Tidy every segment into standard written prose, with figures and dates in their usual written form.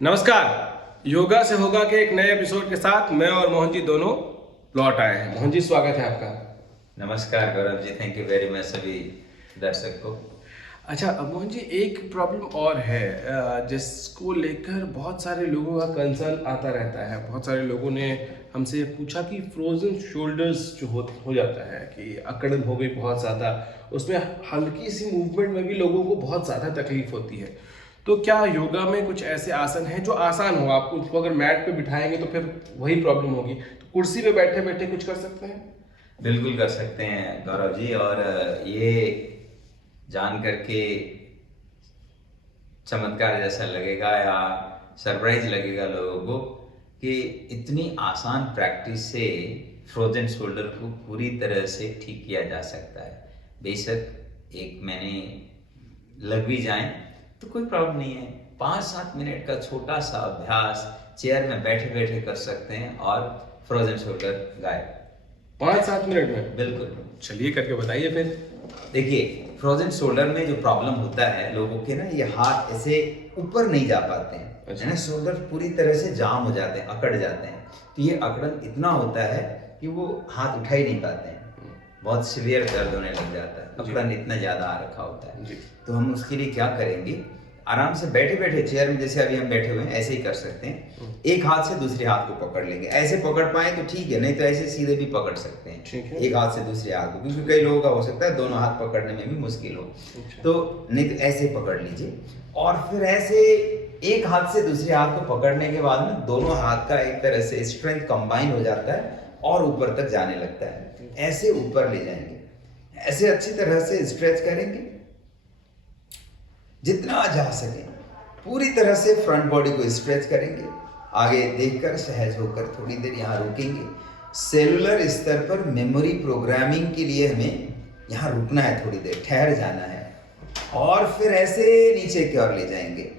नमस्कार। योगा से होगा के एक नए एपिसोड के साथ मैं और मोहन जी दोनों लौट आए हैं। मोहन जी, स्वागत है आपका। नमस्कार Gaurav ji, thank you very much सभी दर्शक को। अच्छा मोहन जी, एक प्रॉब्लम और है जिसको लेकर बहुत सारे लोगों का कंसर्न आता रहता है। बहुत सारे लोगों ने हमसे पूछा कि फ्रोजन शोल्डर्स जो हो जाता है कि अकड़न हो गई बहुत ज़्यादा, उसमें हल्की सी मूवमेंट में भी लोगों को बहुत ज़्यादा तकलीफ होती है। तो क्या योगा में कुछ ऐसे आसन हैं जो आसान हो, आप उसको अगर मैट पे बिठाएंगे तो फिर वही प्रॉब्लम होगी, तो कुर्सी पे बैठे बैठे कुछ कर सकते हैं? बिल्कुल कर सकते हैं गौरव जी। और ये जान करके चमत्कार जैसा लगेगा या सरप्राइज लगेगा लोगों को कि इतनी आसान प्रैक्टिस से फ्रोजन शोल्डर को पूरी तरह से ठीक किया जा सकता है। बेशक एक महीने लग भी जाए तो कोई प्रॉब्लम नहीं है। 5-7 मिनट का छोटा सा अभ्यास चेयर में बैठे बैठे कर सकते हैं और फ्रोजन शोल्डर गायब। 5-7 मिनट में? बिल्कुल। चलिए करके बताइए फिर। देखिए, फ्रोजन शोल्डर में जो प्रॉब्लम होता है लोगों के ना, ये हाथ ऐसे ऊपर नहीं जा पाते हैं, अच्छा। है ना। शोल्डर पूरी तरह से जाम हो जाते हैं, अकड़ जाते हैं। तो ये अकड़न इतना होता है कि वो हाथ उठा ही नहीं पाते हैं। बहुत सीवियर दर्द होने लग जाता है, अकड़न इतना ज़्यादा आ रखा होता है। जी। तो हम उसके लिए क्या करेंगे, आराम से बैठे बैठे चेयर में जैसे अभी हम बैठे हुए हैं ऐसे ही कर सकते हैं। एक हाथ से दूसरे हाथ को पकड़ लेंगे। ऐसे पकड़ पाए तो ठीक है, नहीं तो ऐसे सीधे भी पकड़ सकते हैं। ठीक है। एक हाथ से दूसरे हाथ को, क्योंकि कई लोगों का हो सकता है दोनों हाथ पकड़ने में भी मुश्किल हो। अच्छा। तो नहीं तो ऐसे पकड़ लीजिए और फिर ऐसे एक हाथ से दूसरे हाथ को पकड़ने के बाद में दोनों हाथ का एक तरह से स्ट्रेंथ कंबाइन हो जाता है और ऊपर तक जाने लगता है। ऐसे ऊपर ले जाएंगे, ऐसे अच्छी तरह से स्ट्रेच करेंगे जितना जा सके। पूरी तरह से फ्रंट बॉडी को स्ट्रेच करेंगे। आगे देखकर सहज होकर थोड़ी देर यहाँ रुकेंगे। सेलुलर स्तर पर मेमोरी प्रोग्रामिंग के लिए हमें यहाँ रुकना है, थोड़ी देर ठहर जाना है और फिर ऐसे नीचे की ओर ले जाएंगे।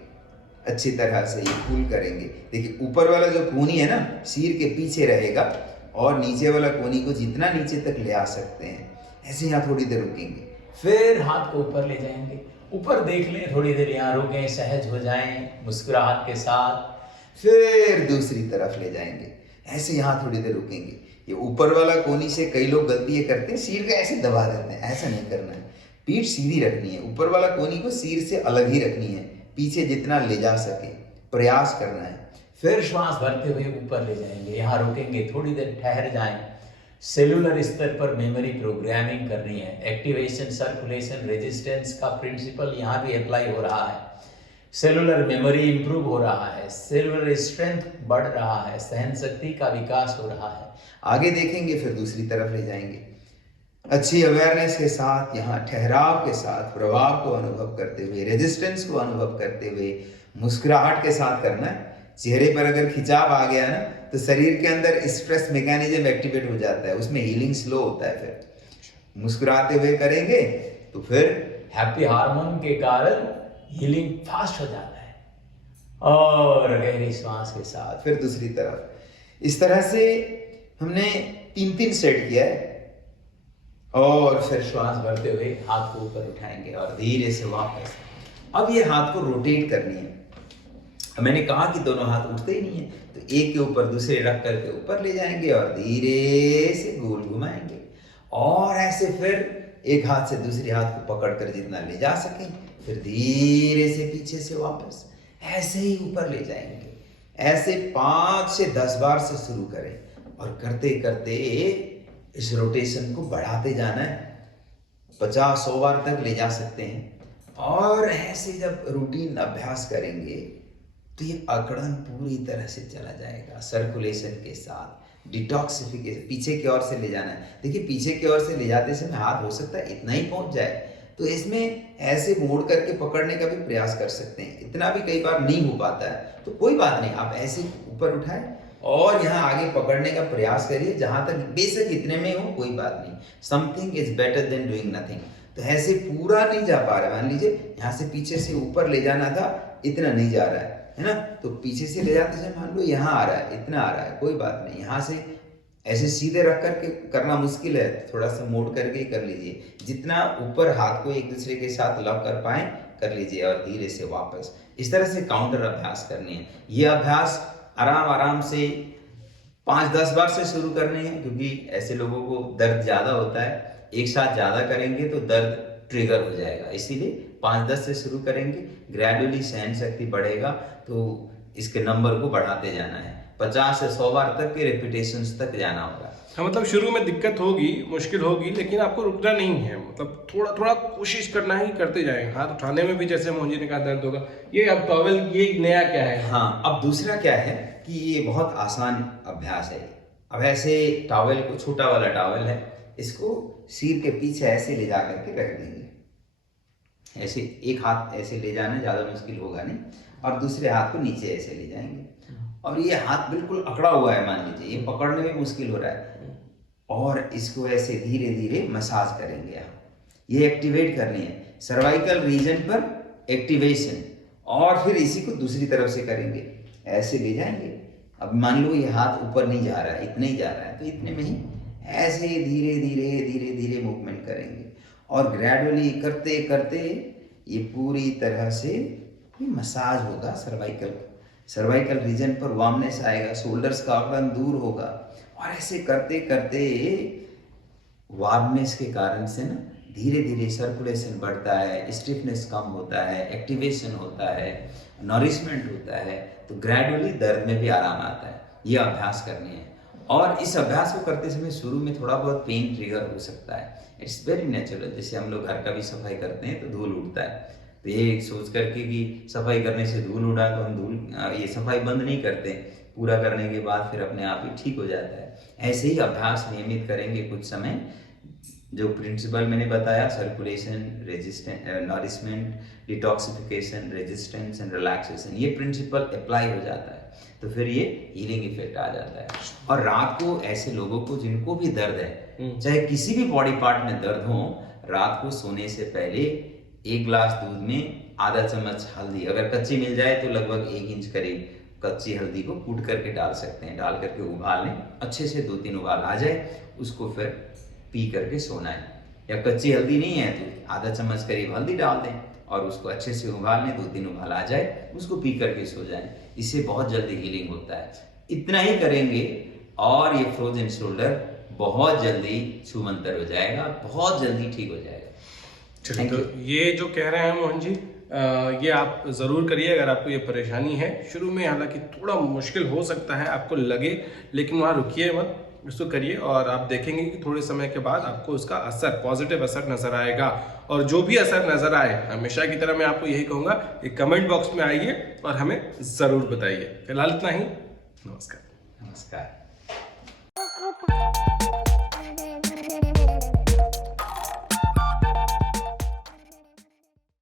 अच्छी तरह से ये पुल करेंगे। देखिए, ऊपर वाला जो कोनी है ना, सिर के पीछे रहेगा और नीचे वाला कोनी को जितना नीचे तक ले आ सकते हैं। ऐसे यहाँ थोड़ी देर रुकेंगे, फिर हाथ को ऊपर ले जाएंगे। ऊपर देख लें, थोड़ी देर यहाँ रुकें, सहज हो जाएं मुस्कुराहट के साथ। फिर दूसरी तरफ ले जाएंगे, ऐसे यहाँ थोड़ी देर रुकेंगे। ये ऊपर वाला कोनी से कई लोग गलती ये करते हैं, सिर का ऐसे दबा देते हैं। ऐसा नहीं करना है, पीठ सीधी रखनी है। ऊपर वाला कोनी को सिर से अलग ही रखनी है, पीछे जितना ले जा सके प्रयास करना है। फिर श्वास भरते हुए ऊपर ले जाएंगे, यहाँ रुकेंगे, थोड़ी देर ठहर जाएं। सेलुलर स्तर पर मेमोरी प्रोग्रामिंग करनी है। एक्टिवेशन, सर्कुलेशन, रेजिस्टेंस का प्रिंसिपल यहाँ भी अप्लाई हो रहा है। सेलुलर मेमोरी इंप्रूव हो रहा है, सेलुलर स्ट्रेंथ बढ़ रहा है, सहन शक्ति का विकास हो रहा है। आगे देखेंगे, फिर दूसरी तरफ ले जाएंगे। अच्छी अवेयरनेस के साथ, यहाँ ठहराव के साथ, प्रभाव को अनुभव करते हुए, रेजिस्टेंस को अनुभव करते हुए, मुस्कुराहट के साथ करना है। चेहरे पर अगर खिंचाव आ गया ना, तो शरीर के अंदर स्ट्रेस मैकेनिज्म एक्टिवेट हो जाता है, उसमें हीलिंग स्लो होता है। फिर मुस्कुराते हुए करेंगे तो फिर हैप्पी हार्मोन के कारण हीलिंग फास्ट हो जाता है। और गहरी सांस के साथ फिर दूसरी तरफ। इस तरह से हमने 3-3 सेट किया है। और फिर श्वास भरते हुए हाथ को ऊपर उठाएंगे और धीरे से वापस। अब ये हाथ को रोटेट करनी है। मैंने कहा कि दोनों हाथ उठते ही नहीं है, तो एक के ऊपर दूसरे रख करके ऊपर ले जाएंगे और धीरे से गोल घुमाएंगे और ऐसे फिर एक हाथ से दूसरे हाथ को पकड़कर जितना ले जा सके, फिर धीरे से पीछे से वापस ऐसे ही ऊपर ले जाएंगे। ऐसे 5 से 10 बार से शुरू करें और करते करते इस रोटेशन को बढ़ाते जाना है। 50-100 बार तक ले जा सकते हैं। और ऐसे जब रूटीन अभ्यास करेंगे तो ये अकड़न पूरी तरह से चला जाएगा। सर्कुलेशन के साथ डिटॉक्सिफिकेशन, पीछे की ओर से ले जाना है। देखिए, पीछे की ओर से ले जाते समय हाथ हो सकता है इतना ही पहुंच जाए, तो इसमें ऐसे मोड़ करके पकड़ने का भी प्रयास कर सकते हैं। इतना भी कई बार नहीं हो पाता है तो कोई बात नहीं, आप ऐसे ऊपर उठाएं और यहाँ आगे पकड़ने का प्रयास करिए। जहां तक बेशक इतने में हो कोई बात नहीं, something is better than doing nothing. तो ऐसे पूरा नहीं जा पा रहा, मान लीजिए यहाँ से पीछे से ऊपर ले जाना था, इतना नहीं जा रहा है ना, तो पीछे से ले जाते समय मान लो यहाँ आ रहा है, इतना आ रहा है, कोई बात नहीं। यहाँ से ऐसे सीधे रख करके करना मुश्किल है, थोड़ा सा मोड़ करके ही कर लीजिए। जितना ऊपर हाथ को एक दूसरे के साथ लग कर पाए कर लीजिए और धीरे से वापस। इस तरह से काउंटर अभ्यास करनी है। ये अभ्यास आराम आराम से 5-10 बार से शुरू करने हैं, क्योंकि ऐसे लोगों को दर्द ज़्यादा होता है, एक साथ ज़्यादा करेंगे तो दर्द ट्रिगर हो जाएगा। इसीलिए 5-10 से शुरू करेंगे, ग्रेजुअली सहन शक्ति बढ़ेगा तो इसके नंबर को बढ़ाते जाना है। 50 से 100 बार तक के रेपिटेशंस तक जाना होगा। हाँ, मतलब शुरू में दिक्कत होगी, मुश्किल होगी, लेकिन आपको रुकना नहीं है, मतलब थोड़ा थोड़ा कोशिश करना ही, करते जाएंगे। हाथ उठाने में भी जैसे मोहन जी ने कहा दर्द होगा। ये अब टॉवेल, ये नया क्या है? हाँ, अब दूसरा क्या है कि ये बहुत आसान अभ्यास है। अब ऐसे टॉवेल को, छोटा वाला टॉवेल है, इसको सिर के पीछे ऐसे ले जा करके रख देंगे। ऐसे एक हाथ ऐसे ले जाना, ज़्यादा मुश्किल होगा नहीं, और दूसरे हाथ को नीचे ऐसे ले जाएंगे। और ये हाथ बिल्कुल अकड़ा हुआ है, मान लीजिए, ये पकड़ने में मुश्किल हो रहा है, और इसको ऐसे धीरे धीरे मसाज करेंगे। आप ये एक्टिवेट करनी है, सर्वाइकल रीजन पर एक्टिवेशन, और फिर इसी को दूसरी तरफ से करेंगे, ऐसे ले जाएंगे। अब मान लो ये हाथ ऊपर नहीं जा रहा है, इतने ही जा रहा है, तो इतने में ही ऐसे धीरे धीरे धीरे धीरे मूवमेंट करेंगे, और ग्रेजुअली करते करते ये पूरी तरह से ये मसाज होगा। सर्वाइकल रीजन पर वार्मनेस आएगा, शोल्डर्स का अकड़न दूर होगा, और ऐसे करते करते वार्मनेस के कारण से ना धीरे धीरे सर्कुलेशन बढ़ता है, स्टिफनेस कम होता है, एक्टिवेशन होता है, नरिशमेंट होता है, तो ग्रेजुअली दर्द में भी आराम आता है। ये अभ्यास करनी है, और इस अभ्यास को करते समय शुरू में थोड़ा बहुत पेन ट्रिगर हो सकता है, इट्स वेरी नेचुरल। जैसे हम लोग घर का भी सफाई करते हैं तो धूल उड़ता है, तो ये सोच करके कि सफाई करने से धूल उड़ा तो हम ये सफाई बंद नहीं करते, पूरा करने के बाद फिर अपने आप ही ठीक हो जाता है। ऐसे ही अभ्यास नियमित करेंगे कुछ समय, जो प्रिंसिपल मैंने बताया, circulation, resistance, nourishment, detoxification, resistance and relaxation, ये प्रिंसिपल अप्लाई हो जाता है तो फिर ये हीलिंग इफेक्ट आ जाता है। और रात को ऐसे लोगों को जिनको भी दर्द है, चाहे किसी भी बॉडी पार्ट में दर्द हो, रात को सोने से पहले 1 गिलास दूध में आधा चम्मच हल्दी, अगर कच्ची मिल जाए तो लगभग 1 इंच करीब कच्ची हल्दी को कूट करके डाल सकते हैं, डाल करके उबाल लें, अच्छे से 2-3 उबाल आ जाए, उसको फिर पी करके सोना है। या कच्ची हल्दी नहीं है तो आधा चम्मच करीब हल्दी डाल दें और उसको अच्छे से उबाल लें, 2-3 उबाल आ जाए, उसको पी करके सो जाएं। इससे बहुत जल्दी हीलिंग होता है। इतना ही करेंगे और ये फ्रोजन शोल्डर बहुत जल्दी छूमंतर हो जाएगा, बहुत जल्दी ठीक हो जाएगा। चलिए, तो ये जो कह रहे हैं मोहन जी, ये आप ज़रूर करिए अगर आपको ये परेशानी है। शुरू में हालांकि थोड़ा मुश्किल हो सकता है आपको लगे, लेकिन वहाँ रुकिए मत, इसको करिए और आप देखेंगे कि थोड़े समय के बाद आपको उसका असर, पॉजिटिव असर नज़र आएगा। और जो भी असर नज़र आए, हमेशा की तरह मैं आपको यही कहूँगा, एक कमेंट बॉक्स में आइए और हमें ज़रूर बताइए। फिलहाल इतना ही, नमस्कार। नमस्कार।